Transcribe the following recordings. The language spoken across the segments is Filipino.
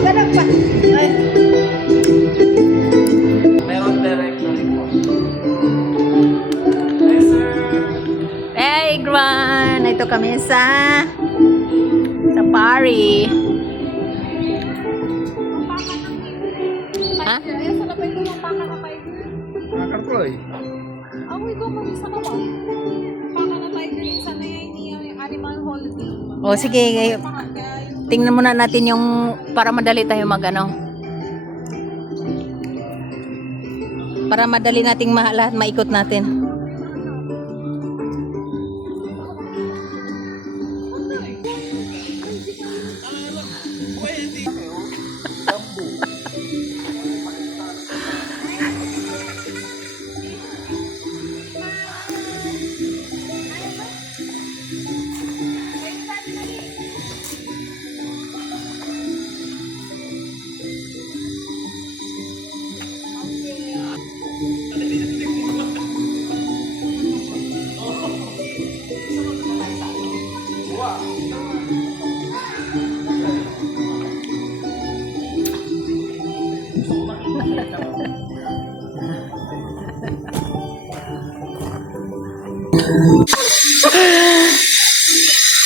Ganun pa. Ay. Meron director po. Yes, sir. Hey, Gran! Ito kami sa Pari. Ha? Kaya sa lapay ko mapaka na tayo. Nakakartoy. Amoy ko mag-isa ka ba? Mapaka na tayo. Isa na yan yung animal holiday. O sige, tingnan muna natin yung para madali tayo mag-ano. Para madali nating lahat maikot natin.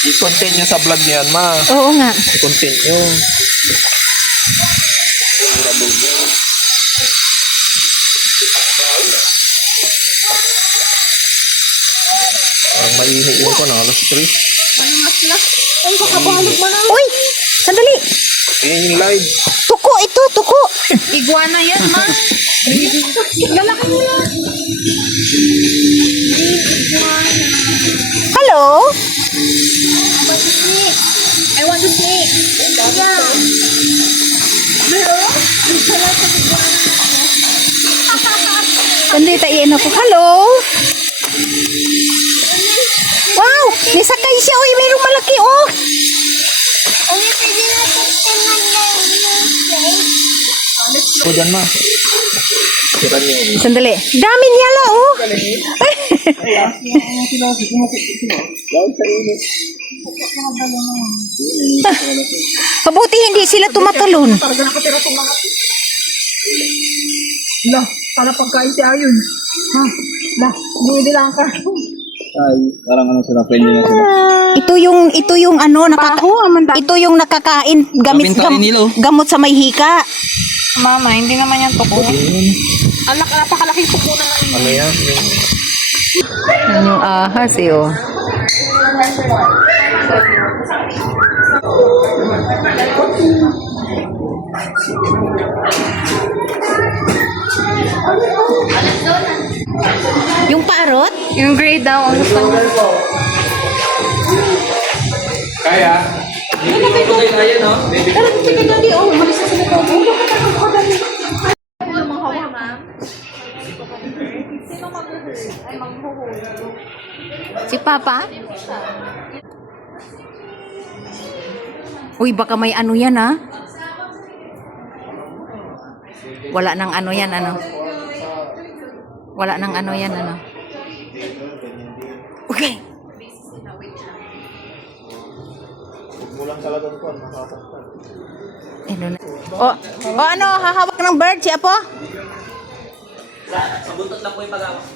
I-continue sa vlog niyan, ma. Oo nga. I-continue. Parang maihi yun ko na alas 3. Ay, kakabalog mo na. Uy! Sandali! Yan yung live. Tuko ito! Tuko! Iguana yan, ma. Lalaki mo lang. Hello? I want to snake. Yeah. Sandali tayo ako. Hello? Wow! Nisakay siya! Uy! Mayroong malaki oh! O dyan, ma. Tira niyo. Sandali. Dami niya la oh! Mabuti hindi sila tumatalon. La, para pagkain si Ayun. Ha? La, hindi lang ka. Ay, parang ano sila, friendly na sila. Ito yung ano ito yung nakakain gamot sa may hika. Mama, hindi naman yan tuko. Napakalaking tuko na lang. Ano yan? Yung ahas eh oh. Yung parot? Yung grade daw. Kaya? Hindi kaya, no? Si Papa? Uy, baka may ano yan ha? Wala nang ano yan ano? Wala nang ano yan ano? Okay. Mulang talagang ko, makakapagpan. O ano, hahawak ng bird si Apo? Sa buntot lang po yung pag-awak.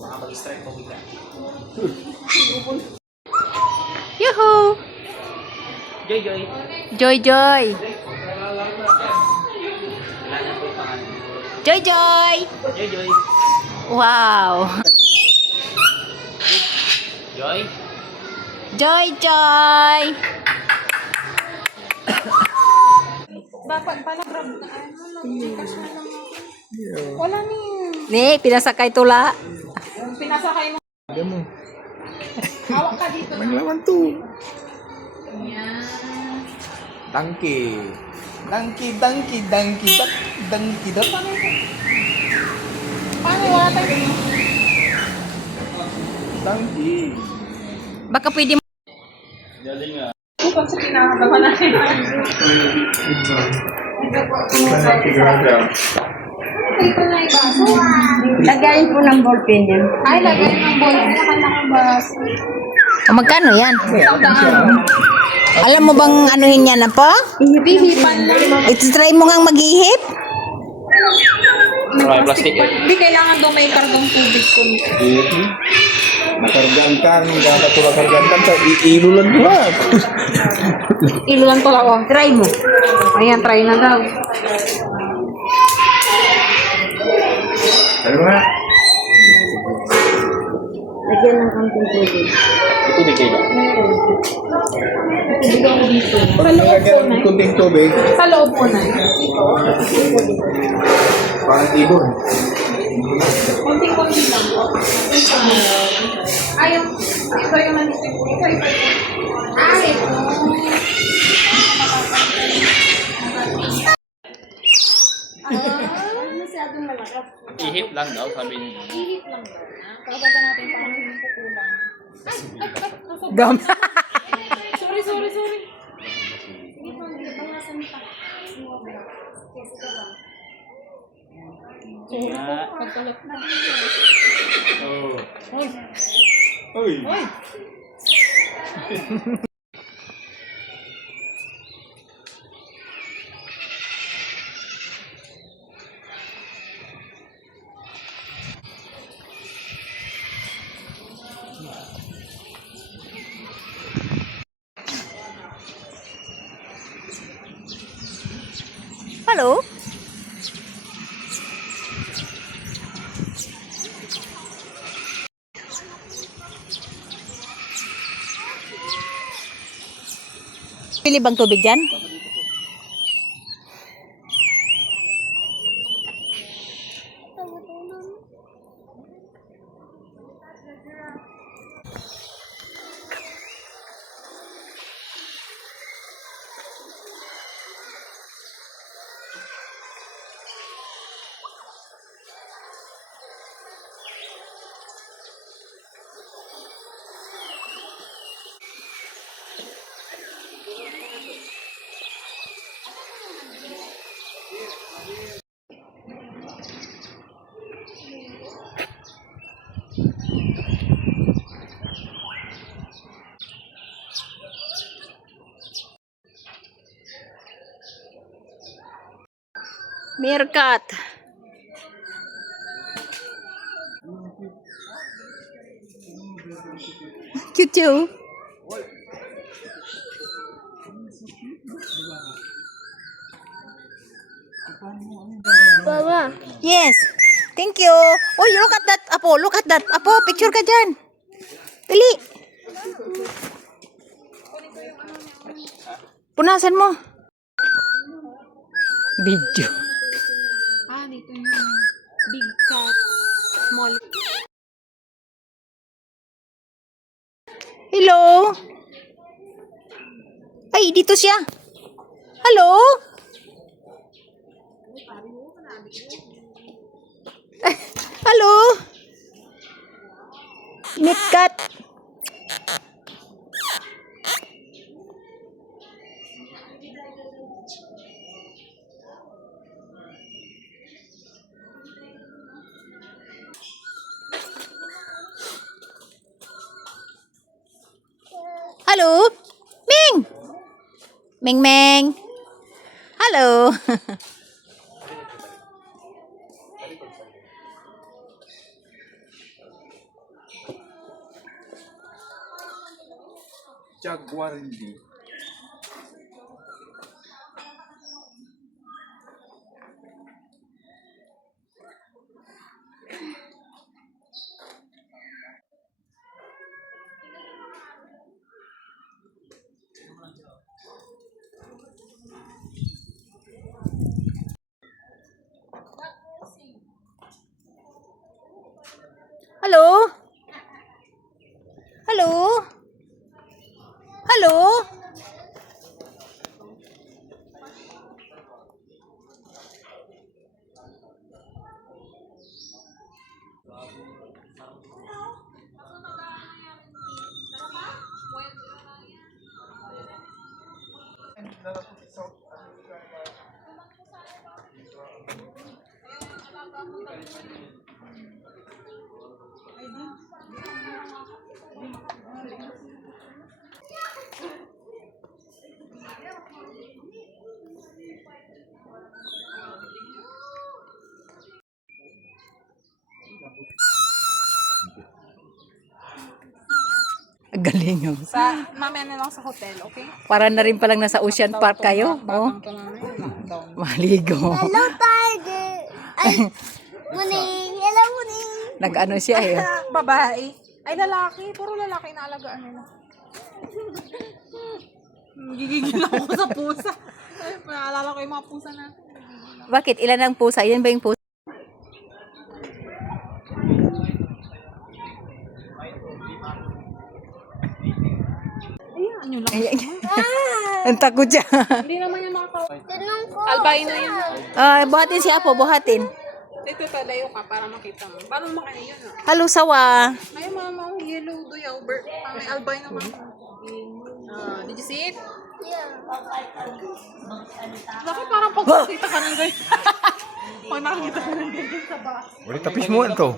Baka mag-strike po bigla. Yuhu! Joy, Joy. Joy, Joy! Wala na po yung pangalan. Joy, Joy! Joy, Joy. Wow! Joy? Joy, Joy! Dapat pala grab na. Gcash na lang ako. Wala niya. Ni, pinasakay tula. Pinasakay mo. Alam mo. Hawak ka dito. Naglawan to. Yan. Donkey. Donkey. Paano wala tayo? Donkey. Baka pwede mo. Galing nga. Bukod sa kinakatawa natin. dito na yung baso. Lagayin po ng ballpen yan. Ay, lagay ng ball. Nakala ko baso. Magkano yan? Alam mo bang anuhin yan na po? Hihipan lang. Try mo ngang maghihip? May plastic eh. Hindi kailangan daw may kargong tubig ko. Makargan kan, dapat ito makargan kan sa iilulan mo ha. Ilulan ko lang ako. Try mo. Ayan, try na daw. Ano nga? Lagyan ng kaunting tubig. Ito di kayo. Sa loob ko Lagyan na. ng kunting tubig. Sa loob ko na. Parang ibon. Konting-konti lang po. Ay, ito yung nanisip ko. Ito. Ay, ito. Masyadong malakas. Ihip lang daw, sabi niya. Ihit lang daw. Kakabata natin parang hindi ko kulang. Gam. Sorry. Sige po, bawasan pa. Pagkalat na. Oh. Uy. Hello? Pili bang tubig dyan? Meerkat. Cute too. Baba. Yes. Thank you. Oh, look at that, Apo. Look at that. Apo, picture ka dyan. Dali. Punasan mo. Video. Dito yung big cat, small. Hello? Ay, dito siya. Hello? Hello? Meet cat. Hello? Ming! Ming Ming! Hello? Jaguar hindi. Hello? Hello? Hello? Galing. Mamaya na lang sa hotel, okay? Para na rin palang nasa Ocean Park kayo. Oh, Batang to mamaya, lockdown. maligo. Hello, Tiger. Ay, muning. Hello, muning. Nag-ano siya eh. Babae. Ay, lalaki. Puro lalaki na alagaan nila. Gigigil ako sa pusa. Ay, naalala ko yung mga pusa natin. Bakit? Ilan ang pusa? Yan ba yung pusa? Ayan, yun lang. Ay, ang takot siya. Hindi naman yung mga Tanong ko. albino yan. Ay, buhatin si Apo, buhatin. Ito talayo ka para makita mo. Paano mo kaya yun? Halo, sawa. Ay, mama, yellow do yaw. May albino ba? Did you see it? Yeah. Bakit parang pag nakita ka ng ganyan? Pag nakakita ka ng ganyan sa bahay. Ulit tapis mo ito.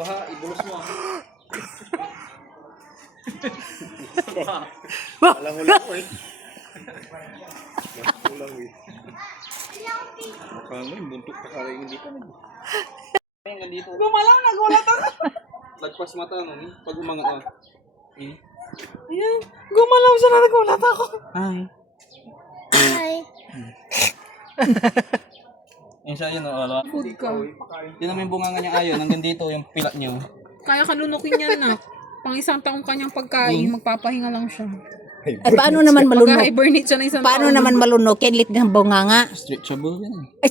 Walang ko eh. Walang eh. Mukhang mo, buntok ka kala yung hindi ka nag... Gumalaw, nagulat ako. Lagpas mata no, pag umangat Ayan, gumalaw siya na nagulat ako. Hi. Hi. Yan siya yun, ala. Food ka. Yun naman yung bunganga niya ayon, hanggang dito yung pilat niyo. Kaya kalunukin yan na. Pang isang taong kanyang pagkain, magpapahinga lang siya. Ay, paano naman malunok? Mag-hibernate siya na isang Paano taon. naman malunok? Kenlit ng bunganga. Stretchable yan. Ay,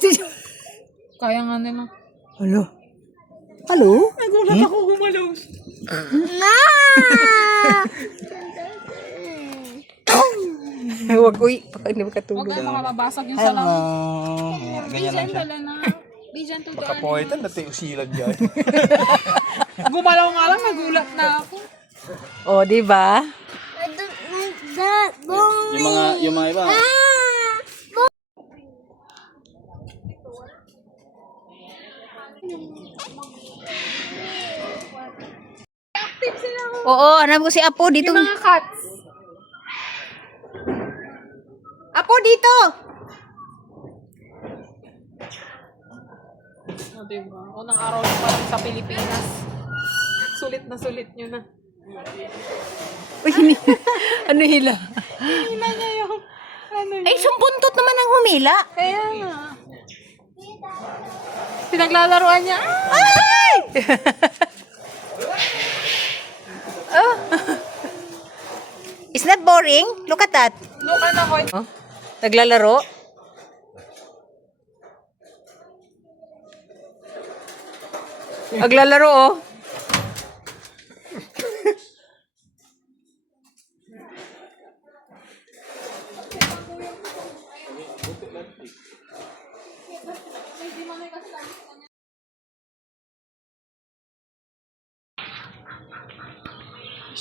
Kaya nga nila. Halo. Halo? Nagulat ako, gumalaw. Huwag, uy. Baka hindi Huwag makatulog. na makababasag yung Hello. salamin. Ganyan lang siya. Pala na. Be gentle to Kapoitan, dati usilag dyan. Gumalaw nga lang, nagulat na ako. O, di ba? I don't like that. Bong. yung mga iba. Oo, alam ko si Apo dito. Yung mga cats. Apo dito! O, diba? Unang araw na pa lang sa Pilipinas. Sulit na sulit nyo na. Uy, ano hila? Hila niya yung, ano Ay, sumbuntot naman ang humila. Kaya nga. Pinaglalaroan niya. Ay! Oh. Is that boring? Look at that. Look na ko. Oh, naglalaro? Naglalaro, oh.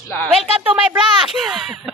Welcome to my vlog!